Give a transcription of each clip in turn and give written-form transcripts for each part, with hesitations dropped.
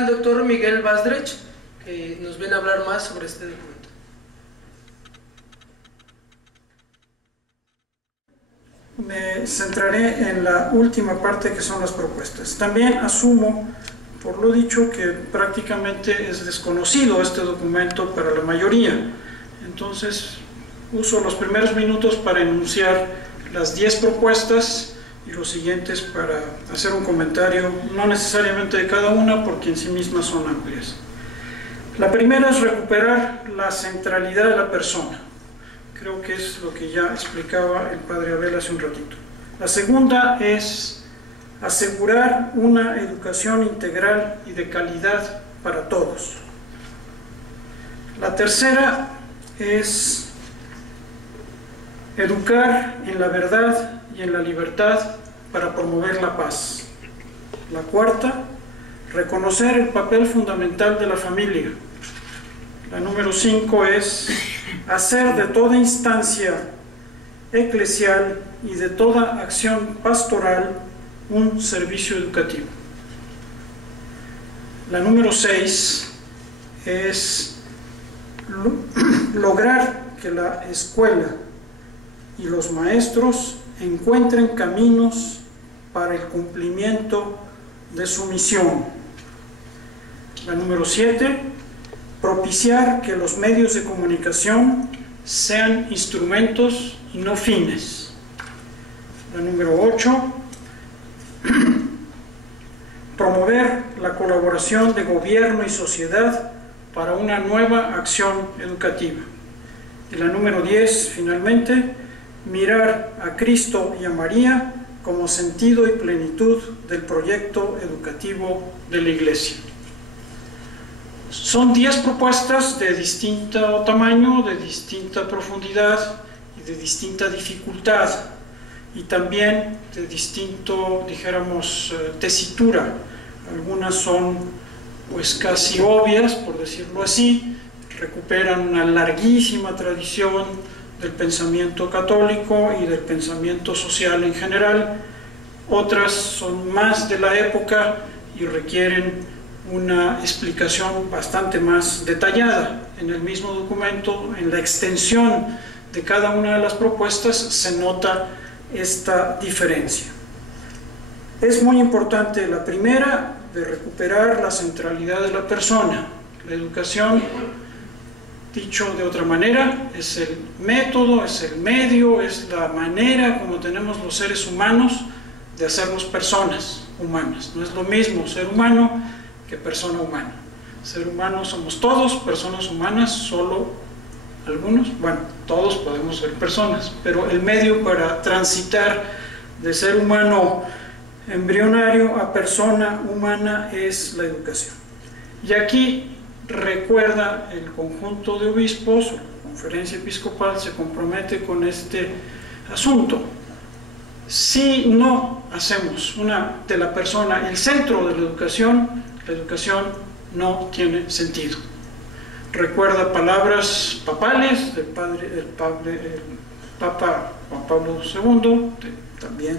al doctor Miguel Basdrech, que nos viene a hablar más sobre este documento. Me centraré en la última parte, que son las propuestas. También asumo, por lo dicho, que prácticamente es desconocido este documento para la mayoría. Entonces, uso los primeros minutos para enunciar las 10 propuestas y los siguientes para hacer un comentario, no necesariamente de cada una, porque en sí mismas son amplias. La primera es recuperar la centralidad de la persona. Creo que es lo que ya explicaba el padre Abel hace un ratito. La segunda es asegurar una educación integral y de calidad para todos. La tercera es educar en la verdad y en la libertad para promover la paz. La cuarta, reconocer el papel fundamental de la familia. La número 5 es hacer de toda instancia eclesial y de toda acción pastoral un servicio educativo. La número 6 es lograr que la escuela y los maestros encuentren caminos para el cumplimiento de su misión. La número 7, propiciar que los medios de comunicación sean instrumentos y no fines. La número 8, promover la colaboración de gobierno y sociedad para una nueva acción educativa. Y la número 10, finalmente, mirar a Cristo y a María como sentido y plenitud del proyecto educativo de la Iglesia. Son 10 propuestas de distinto tamaño, de distinta profundidad y de distinta dificultad, y también de distinto, dijéramos, tesitura. Algunas son pues casi obvias, por decirlo así, recuperan una larguísima tradición del pensamiento católico y del pensamiento social en general. Otras son más de la época y requieren una explicación bastante más detallada. En el mismo documento, en la extensión de cada una de las propuestas, se nota esta diferencia. Es muy importante la primera, de recuperar la centralidad de la persona. La educación, dicho de otra manera, es el método, es el medio, es la manera como tenemos los seres humanos de hacernos personas humanas. No es lo mismo ser humano que persona humana. Ser humano somos todos, personas humanas solo algunos. Bueno, todos podemos ser personas, pero el medio para transitar de ser humano embrionario a persona humana es la educación. Y aquí recuerda, el conjunto de obispos, la conferencia episcopal se compromete con este asunto. Si no hacemos de la persona el centro de la educación no tiene sentido. Recuerda palabras papales del Papa Juan Pablo II, también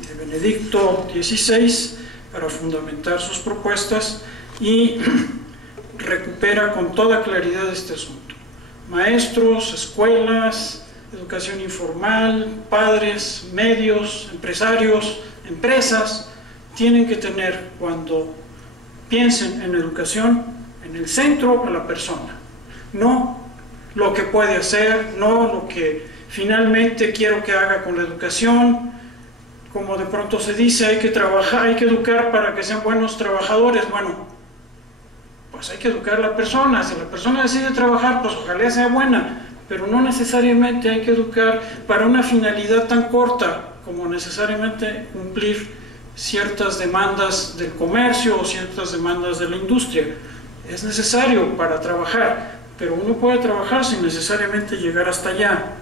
de Benedicto XVI, para fundamentar sus propuestas, y recupera con toda claridad este asunto. Maestros, escuelas, educación informal, padres, medios, empresarios, empresas, tienen que tener, cuando piensen en educación, en el centro a la persona, no lo que puede hacer, no lo que finalmente quiero que haga con la educación. Como de pronto se dice, hay que trabajar, hay que educar para que sean buenos trabajadores. Bueno, pues hay que educar a la persona. Si la persona decide trabajar, pues ojalá sea buena, pero no necesariamente hay que educar para una finalidad tan corta como necesariamente cumplir ciertas demandas del comercio o ciertas demandas de la industria. Es necesario para trabajar, pero uno puede trabajar sin necesariamente llegar hasta allá.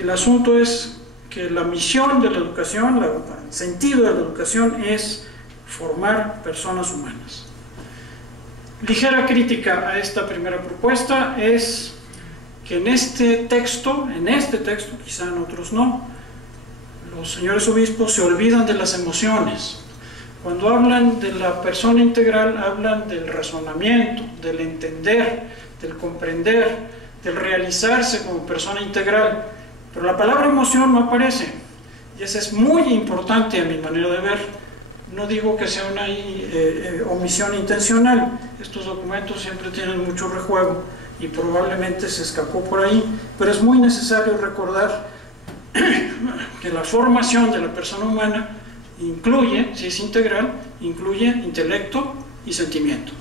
El asunto es que la misión de la educación, el sentido de la educación es formar personas humanas. Ligera crítica a esta primera propuesta es que en este texto, quizá en otros no, los señores obispos se olvidan de las emociones. Cuando hablan de la persona integral, hablan del razonamiento, del entender, del comprender, del realizarse como persona integral. Pero la palabra emoción no aparece, y eso es muy importante a mi manera de ver. No digo que sea una omisión intencional, estos documentos siempre tienen mucho rejuego y probablemente se escapó por ahí, pero es muy necesario recordar que la formación de la persona humana incluye, si es integral, incluye intelecto y sentimiento.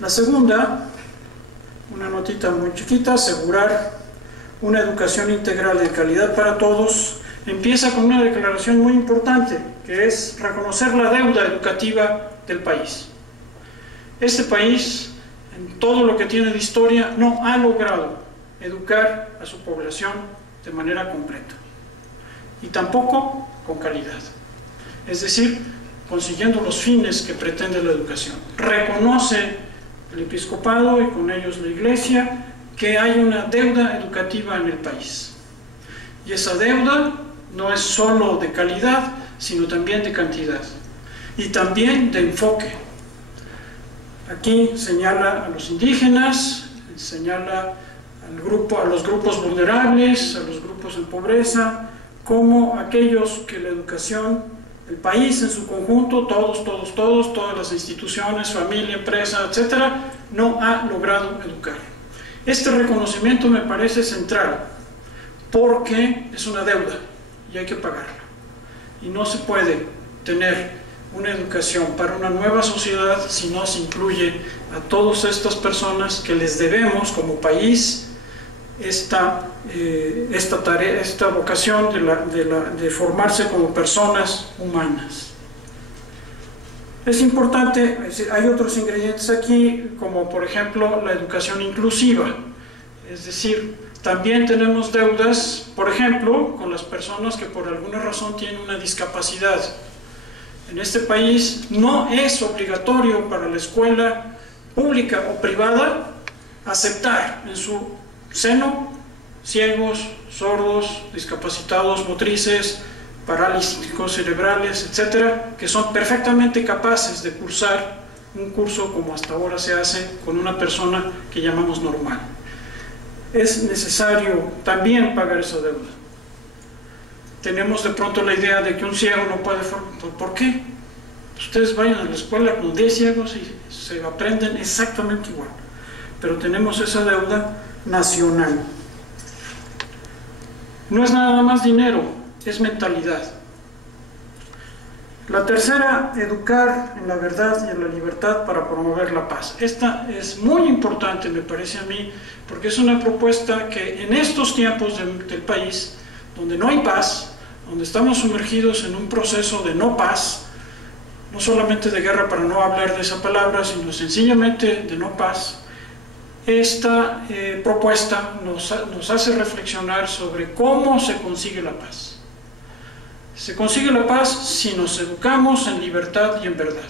La segunda, una notita muy chiquita: asegurar una educación integral de calidad para todos, empieza con una declaración muy importante, que es reconocer la deuda educativa del país. Este país, en todo lo que tiene de historia, no ha logrado educar a su población de manera completa, y tampoco con calidad, es decir, consiguiendo los fines que pretende la educación. Reconoce el episcopado y con ellos la Iglesia que hay una deuda educativa en el país, y esa deuda no es solo de calidad, sino también de cantidad y también de enfoque. Aquí señala a los indígenas, señala a los grupos vulnerables, a los grupos en pobreza, como aquellos que la educación, el país en su conjunto, todas las instituciones, familia, empresa, etcétera, no ha logrado educar. Este reconocimiento me parece central, porque es una deuda y hay que pagarla. Y no se puede tener una educación para una nueva sociedad si no se incluye a todas estas personas que les debemos como país esta tarea, esta vocación de formarse como personas humanas. Es importante, hay otros ingredientes aquí, como por ejemplo la educación inclusiva, es decir, también tenemos deudas, por ejemplo, con las personas que por alguna razón tienen una discapacidad. En este país no es obligatorio para la escuela pública o privada aceptar en su seno ciegos, sordos, discapacitados motrices, paralíticos cerebrales, etcétera, que son perfectamente capaces de cursar un curso como hasta ahora se hace con una persona que llamamos normal. Es necesario también pagar esa deuda. Tenemos de pronto la idea de que un ciego no puede formar. ¿Por qué? Ustedes vayan a la escuela con 10 ciegos y se aprenden exactamente igual. Pero tenemos esa deuda nacional. No es nada más dinero, es mentalidad. La tercera, educar en la verdad y en la libertad para promover la paz. Esta es muy importante, me parece a mí, porque es una propuesta que en estos tiempos del país, donde no hay paz, donde estamos sumergidos en un proceso de no paz, no solamente de guerra para no hablar de esa palabra, sino sencillamente de no paz, esta propuesta nos hace reflexionar sobre cómo se consigue la paz. Se consigue la paz si nos educamos en libertad y en verdad.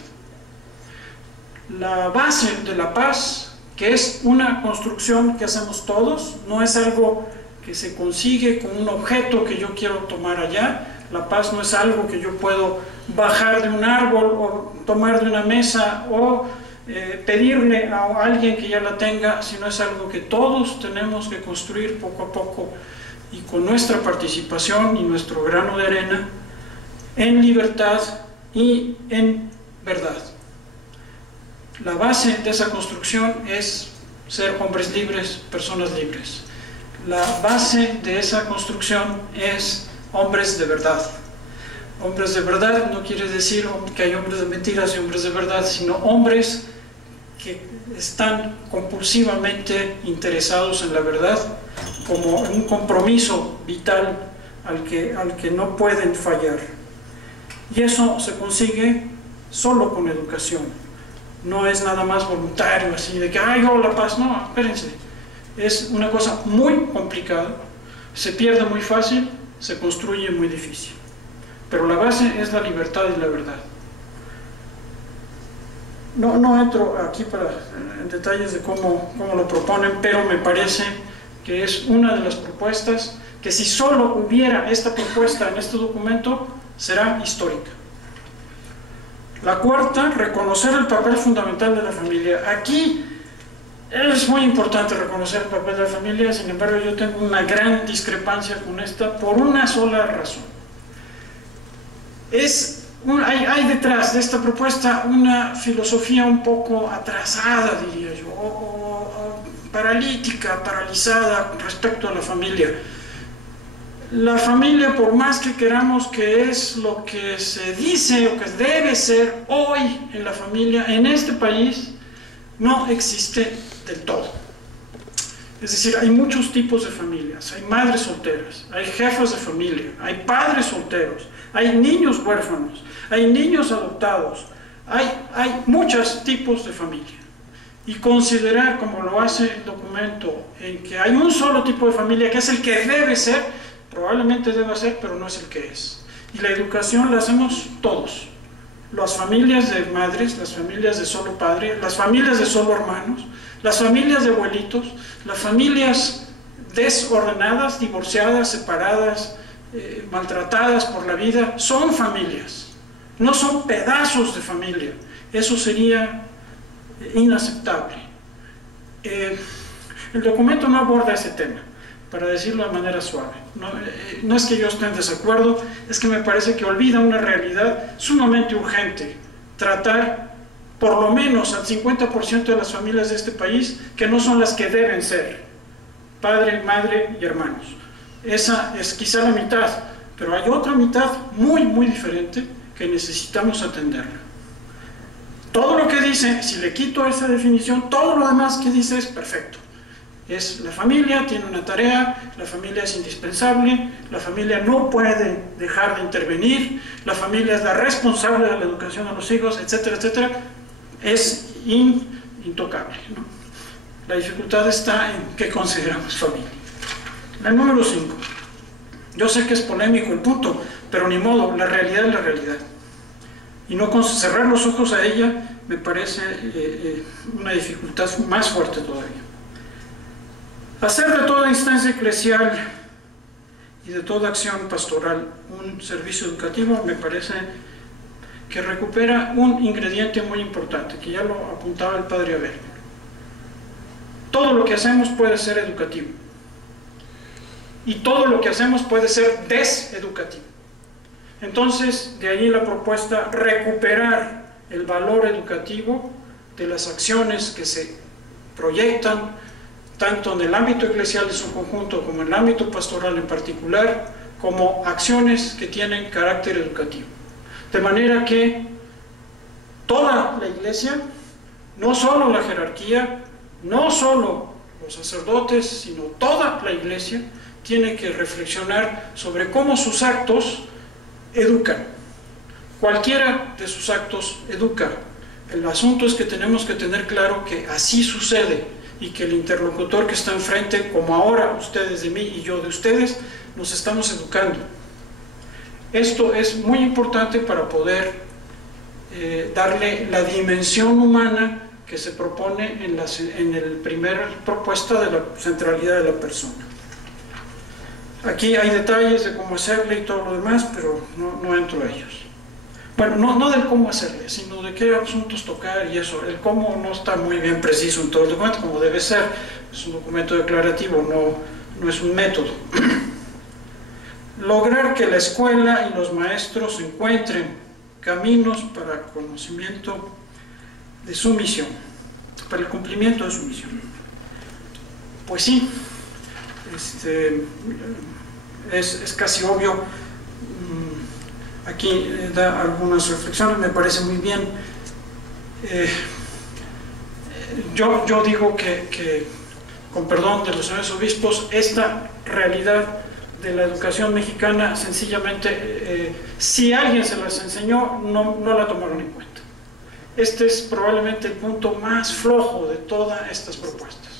La base de la paz, que es una construcción que hacemos todos, no es algo que se consigue con un objeto que yo quiero tomar allá. La paz no es algo que yo puedo bajar de un árbol o tomar de una mesa o pedirle a alguien que ya la tenga, sino es algo que todos tenemos que construir poco a poco y con nuestra participación y nuestro grano de arena en libertad y en verdad. La base de esa construcción es ser hombres libres, personas libres. La base de esa construcción es hombres de verdad. Hombres de verdad no quiere decir que hay hombres de mentiras y hombres de verdad, sino hombres que están compulsivamente interesados en la verdad como un compromiso vital al que no pueden fallar. Y eso se consigue solo con educación. No es nada más voluntario, así de que, ¡ay, oh, la paz! No, espérense. Es una cosa muy complicada, se pierde muy fácil, se construye muy difícil. Pero la base es la libertad y la verdad. No entro aquí en detalles de cómo lo proponen, pero me parece que es una de las propuestas que, si solo hubiera esta propuesta en este documento, será histórica. La cuarta, reconocer el papel fundamental de la familia. Aquí es muy importante reconocer el papel de la familia, sin embargo yo tengo una gran discrepancia con esta por una sola razón. Hay detrás de esta propuesta una filosofía un poco atrasada, diría yo, o paralítica, paralizada respecto a la familia. La familia, por más que queramos que es lo que se dice o que debe ser hoy en la familia, en este país, no existe del todo. Es decir, hay muchos tipos de familias, hay madres solteras, hay jefas de familia, hay padres solteros, hay niños huérfanos, hay niños adoptados, hay muchos tipos de familia. Y considerar, como lo hace el documento, en que hay un solo tipo de familia que es el que debe ser, probablemente deba ser, pero no es el que es. Y la educación la hacemos todos. Las familias de madres, las familias de solo padre, las familias de solo hermanos, las familias de abuelitos, las familias desordenadas, divorciadas, separadas, maltratadas por la vida, son familias, no son pedazos de familia. Eso sería inaceptable. El documento no aborda ese tema, para decirlo de manera suave. No es que yo esté en desacuerdo, es que me parece que olvida una realidad sumamente urgente: tratar por lo menos al 50% de las familias de este país, que no son las que deben ser, padre, madre y hermanos. Esa es quizá la mitad, pero hay otra mitad muy, muy diferente que necesitamos atenderla. Todo lo que dice, si le quito esa definición, todo lo demás que dice es perfecto. Es la familia, tiene una tarea, la familia es indispensable, la familia no puede dejar de intervenir, la familia es la responsable de la educación de los hijos, etcétera, etcétera. Es intocable, ¿no? La dificultad está en qué consideramos familia. La número 5. Yo sé que es polémico el punto, pero ni modo, la realidad es la realidad. Y no cerrar los ojos a ella me parece una dificultad más fuerte todavía. Hacer de toda instancia eclesial y de toda acción pastoral un servicio educativo me parece que recupera un ingrediente muy importante, que ya lo apuntaba el padre Abel. Todo lo que hacemos puede ser educativo, y todo lo que hacemos puede ser deseducativo. Entonces, de ahí la propuesta: recuperar el valor educativo de las acciones que se proyectan, tanto en el ámbito eclesial en su conjunto como en el ámbito pastoral en particular, como acciones que tienen carácter educativo. De manera que toda la Iglesia, no solo la jerarquía, no solo los sacerdotes, sino toda la Iglesia, tiene que reflexionar sobre cómo sus actos educan. Cualquiera de sus actos educa. El asunto es que tenemos que tener claro que así sucede, y que el interlocutor que está enfrente, como ahora ustedes de mí y yo de ustedes, nos estamos educando. Esto es muy importante para poder darle la dimensión humana que se propone en la primera propuesta de la centralidad de la persona. Aquí hay detalles de cómo hacerle y todo lo demás, pero no entro a ellos. Bueno, no del cómo hacerle, sino de qué asuntos tocar y eso. El cómo no está muy bien preciso en todo el documento, como debe ser. Es un documento declarativo, no es un método. Lograr que la escuela y los maestros encuentren caminos para el conocimiento de su misión, para el cumplimiento de su misión. Pues sí, es casi obvio. Aquí da algunas reflexiones, me parece muy bien. Yo digo que, con perdón de los señores obispos, esta realidad de la educación mexicana, sencillamente, si alguien se las enseñó, no la tomaron en cuenta. Este es probablemente el punto más flojo de todas estas propuestas.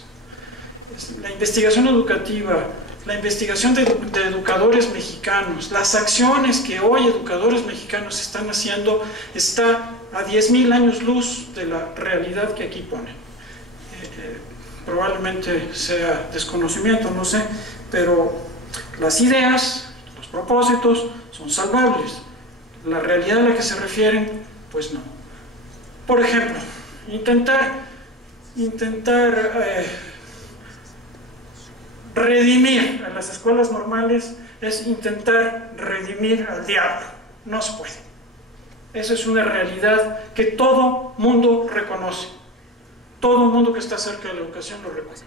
La investigación educativa, la investigación de educadores mexicanos, las acciones que hoy educadores mexicanos están haciendo, está a 10.000 años luz de la realidad que aquí ponen. Probablemente sea desconocimiento, no sé, pero las ideas, los propósitos son salvables. La realidad a la que se refieren, pues no. Por ejemplo, intentar redimir a las escuelas normales es intentar redimir al diablo. No se puede. Esa es una realidad que todo mundo reconoce. Todo mundo que está cerca de la educación lo reconoce.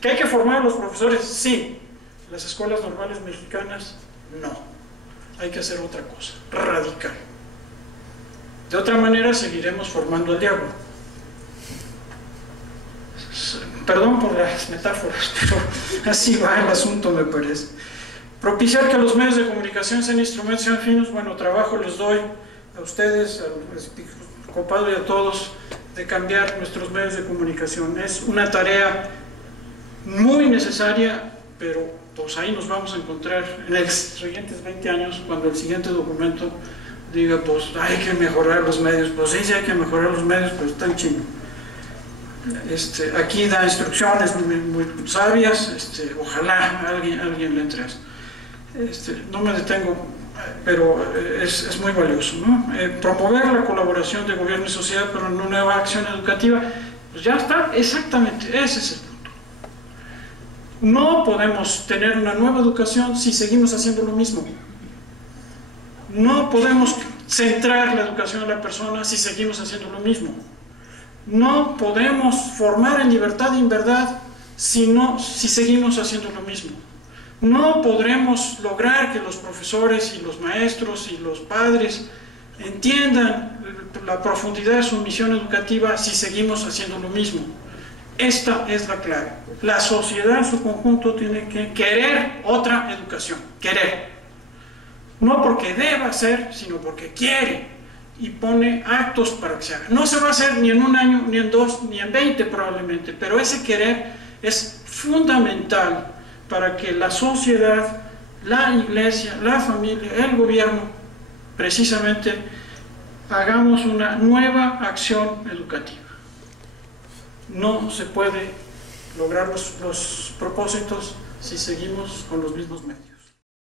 ¿Que hay que formar a los profesores? Sí. Las escuelas normales mexicanas, no. Hay que hacer otra cosa, radical. De otra manera seguiremos formando al diablo. Perdón por las metáforas, pero así va el asunto, me parece. Propiciar que los medios de comunicación sean instrumentos, sean finos. Bueno, trabajo les doy a ustedes, al copado y a todos, de cambiar nuestros medios de comunicación. Es una tarea muy necesaria, pero pues ahí nos vamos a encontrar en los siguientes 20 años, cuando el siguiente documento diga, pues hay que mejorar los medios. Pues sí, hay que mejorar los medios, pero están chingos. Aquí da instrucciones muy sabias, ojalá alguien le entre a eso. No me detengo, pero es muy valioso, ¿no? Promover la colaboración de gobierno y sociedad, pero en una nueva acción educativa, pues ya está, exactamente, ese es el punto. No podemos tener una nueva educación si seguimos haciendo lo mismo. No podemos centrar la educación en la persona si seguimos haciendo lo mismo. No podemos formar en libertad y en verdad si seguimos haciendo lo mismo. No podremos lograr que los profesores y los maestros y los padres entiendan la profundidad de su misión educativa si seguimos haciendo lo mismo. Esta es la clave. La sociedad en su conjunto tiene que querer otra educación, querer. No porque deba ser, sino porque quiere. Y pone actos para que se haga. No se va a hacer ni en un año, ni en 2, ni en 20 probablemente, pero ese querer es fundamental para que la sociedad, la iglesia, la familia, el gobierno, precisamente, hagamos una nueva acción educativa. No se puede lograr los propósitos si seguimos con los mismos medios.